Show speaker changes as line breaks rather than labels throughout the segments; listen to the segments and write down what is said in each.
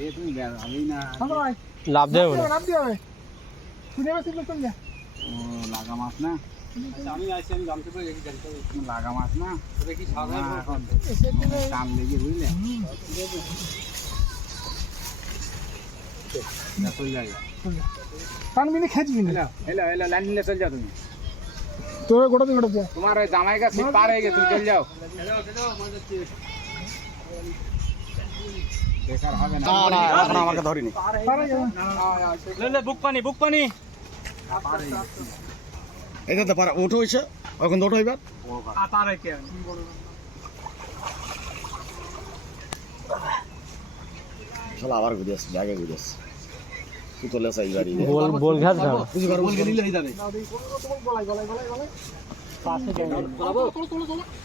এই তুমি
লাভ দেবে।
যা।
ও লাগা মাছ না?
আমি আছি আমি জানতে পারি দেখি
লাগা মাছ না?
কি
লেগে বুঝলে? চল যাই
না।
হেলো হেলো লাইন নিলে চল যাও তুমি।
তোর গোটা দিয়ে গোটা
তোমার ওই জামাই পার হয়ে গেছে তুমি চল যাও। বেকার হবে না।
এখন আমাকে ধরিনি।
বুক পানি বুক পানি।
এই তো পারা ওঠো হয়েছে এখন তো ওঠো এবার
পারে কে
চলো আবার ঘুরে আসছি জায়গায় ঘুরে আসছি। তুই চলে বাড়ি
বল বল ঘাস না
বুঝি পারো বলকে নিলে যাবে
তোমার গলায় গলায় গলায় গলায়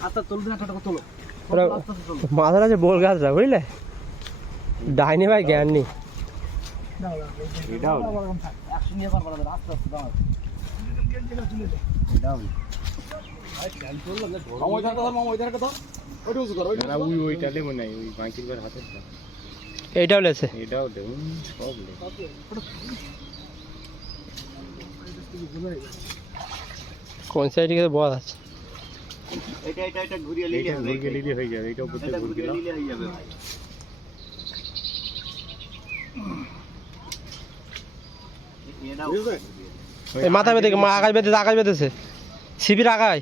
আচ্ছা তুলবি না ছোট তোলো
মাথার আছে বল না বুঝলে ডাইনি ভাই জ্ঞান নেই
ওইটা উঁচু কর ওইটা
ওইটা লেবো নাই ওই ভাইয়ের হাতে
এইটাও লেছে।
এটাও সব
কোন সাইডে গেলে বল আছে?
এটা এটা এটা ঘুরিয়ে
হয়ে যাবে। এইটা উপর ঘুরকে
হয়ে যাবে
এই মাথা বেঁধে মা আকাশ বেঁধেছে আকাশ বেঁধেছে। শিবির
উনি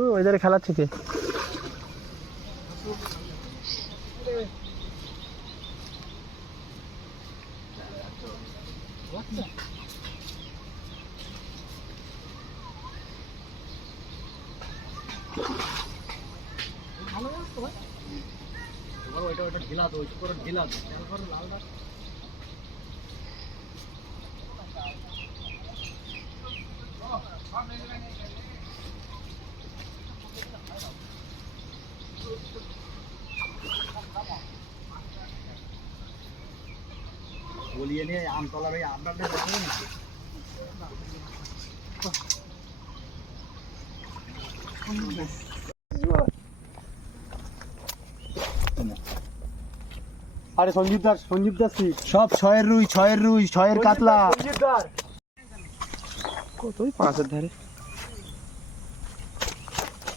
হুম ওই ধারে খেলাচ্ছে কে
ওইটা ওইটা ঢিলা ওই করে ঢিলা দাও
বলিয়ে নিয়ে আমতলার ওই আমটা যাবে না
আরে সঞ্জীব দাস সঞ্জীব দাস
সব ছয়ের রুই ছয়ের রুই ছয়ের কাতলা।
সঞ্জীব দাস।
কত ওই পাঁচের ধারে?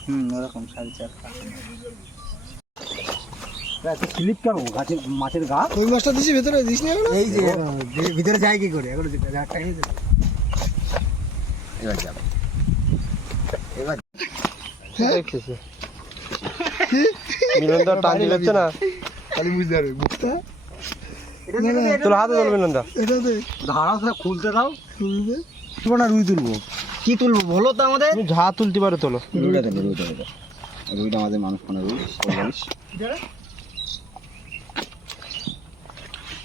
হুম ওরকম সাড়ে চার
স্লিপ কেন? গাছের মাছের গা?
ওই মাছটা দিছি ভেতরে দিস নি
এই যে ভিতরে যায় কি করে? এখন একটা এবার যাবে।
দেখছিস মিলন টান দিচ্ছে না?
খালি বুঝতে পারবে বুঝতে
তোর হাতে তোল মিলন
এটা দে
ধারাও সেটা খুলতে দাও।
তুলবো
না রুই তুলবো। কি তুলবো? বলো তো আমাদের।
যা তুলতে পারো তোলো।
রুইটা দেবে রুইটা রুইটা আমাদের মানুষ কোনো রুই বলিস
কোল বালিশ
বাহ
তুলছো কেন
নিয়ে নেছে নিয়ে নেছে তুলছিস কেন নিয়ে নেছে আর কি তুলের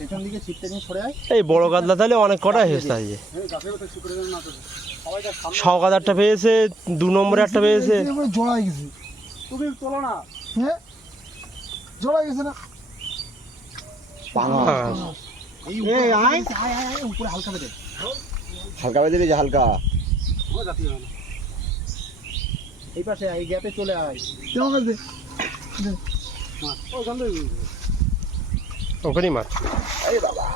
পেছন দিকে ছিটতে নিয়ে সরে আয়।
এই বড় কাতলা তাহলে অনেক কটা হয়েছে আজকে? সকাল একটা পেয়েছে দু নম্বরে একটা পেয়েছে।
জড়াই গেছে।
তুমি তোলো না।
হ্যাঁ? জড়াই গেছে না।
হালকা বেঁধে।
দিয়েছে হালকা।
এই পাশে এই গ্যাপে চলে আয়।
কেমন আছে।
ওখানেই মাছ।
এই বাবা।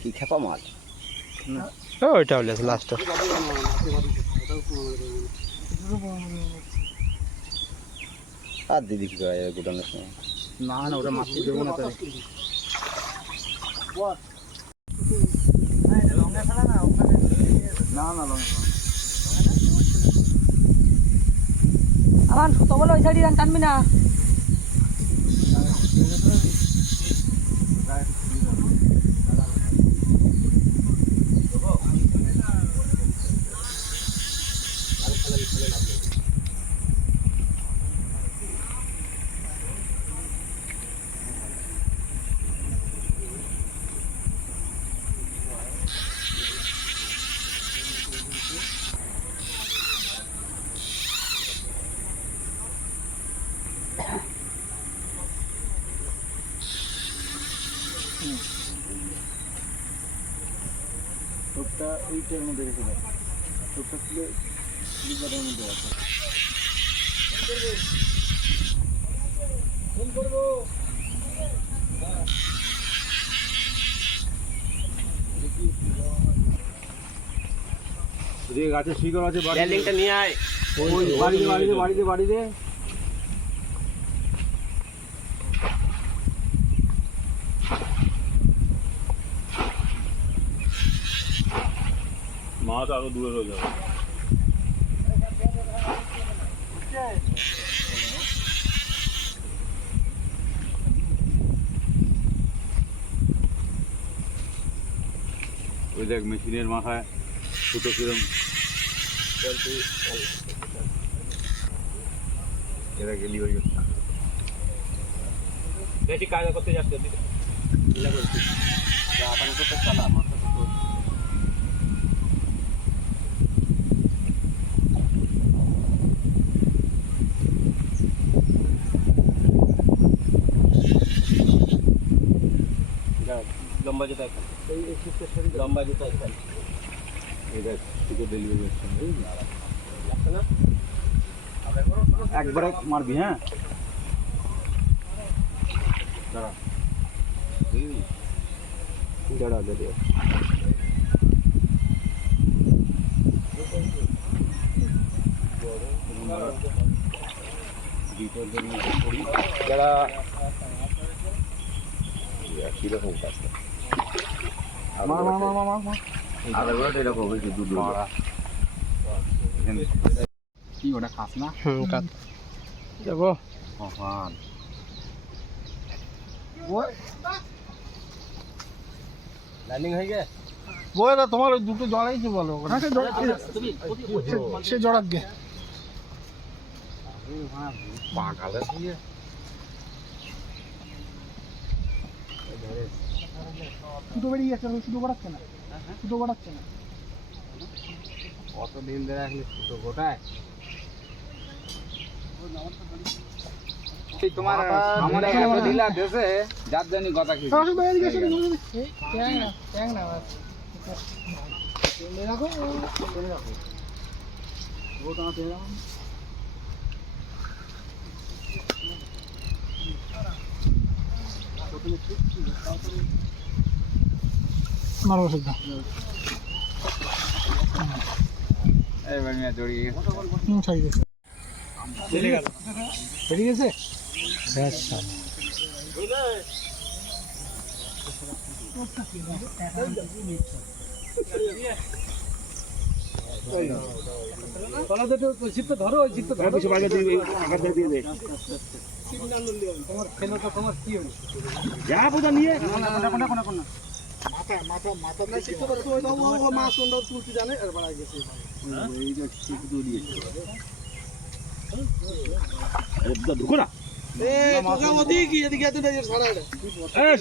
কি খেপা মাছ?
ও ওইটা হলে লাস্ট
আর দিদি কি করে গোটানোর সময়?
না না ওটা মাছটি দেবো না তাহলে। না না লঙ্কা।
আমার তো বলো ওই সাইডে টানবি না।
টোপটা এইটার মধ্যে রেখে দাও। টোপটা খুলে লিভারের মধ্যে আছে
যে গাছের শিকড় আছে
ব্যালিংটা নিয়ে আয়।
বাড়িতে বাড়িতে বাড়িতে বাড়িতে।
মাছ আরও দূরে রয়ে যাবে। ওই দেখ মেশিনের মাথায় ছোটো কিরম। এরা গেলি হয়ে গেছে
বেশি কাজ করতে যাচ্ছে। লম্বা যেটা লম্বা যেটা
এই দেখ ছোটো ডেলিভারি হচ্ছে
একবারে মারবি হ্যাঁ?
জড়া দিয়ে
যারা
কীরকম কাজ
মার মার মার মার মার
আগের বার এরকম হয়েছে দুধ
কি ওটা খাস না?
হুম কাত যাব।
মহান
ল্যান্ডিং হয়ে গেছে?
বলে তোমার ওই দুটো জড়াইছে বলো হ্যাঁ সে জড়া- সে- সে জড়াক গে।
পাকালে দিয়ে
দুটো বেরিয়ে গেছে শুধু বাড়াচ্ছে না। দুটো বাড়াচ্ছে না।
কত দিন ধরে রাখলে ছোটো গোটায়? তোমার আমার এত ঢিলা দেশে যার জন্য কথা কি।
আমার শুধু বেরিয়ে গেছে ট্যাং না ট্যাং না বাস রাখো মারো সুদ্ধা
এবার মিয়া জড়িয়ে গেছে
হুম ছাড়ি গেছে গেছে
ধরো
আঘাত দিয়ে দিয়ে দে
তোমার কি
যা পূজা নিয়ে
মাথা মাছ
ঢুকো না।
এটা?
হ্যাঁ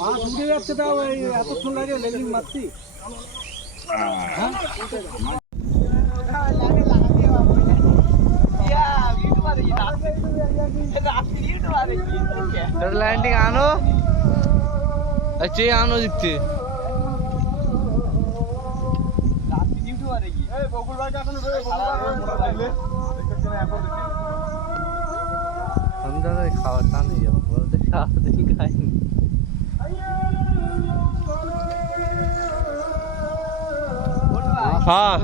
মাছ উঠে যাচ্ছে তাও এতক্ষণ লাগে লেগিং মারছি।
ল্যান্ডিং আনো আচ্ছা আনো দেখতে আমি তো খাবার টান নিয়ে যাব বলতে খাইনি। হ্যাঁ।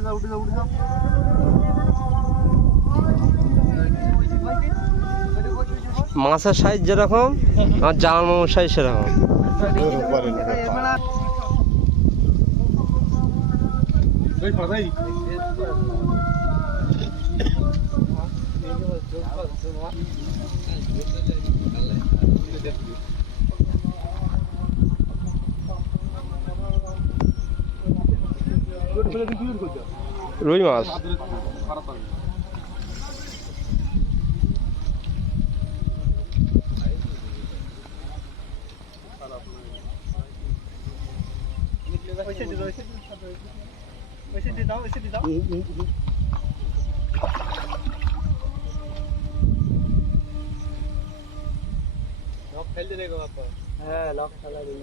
আনো মাছের সাইজ যেরকম আর জামা মামার সাইজ সেরকম
ওই
রুই মাছ।
হ্যাঁ লক খেলা দিই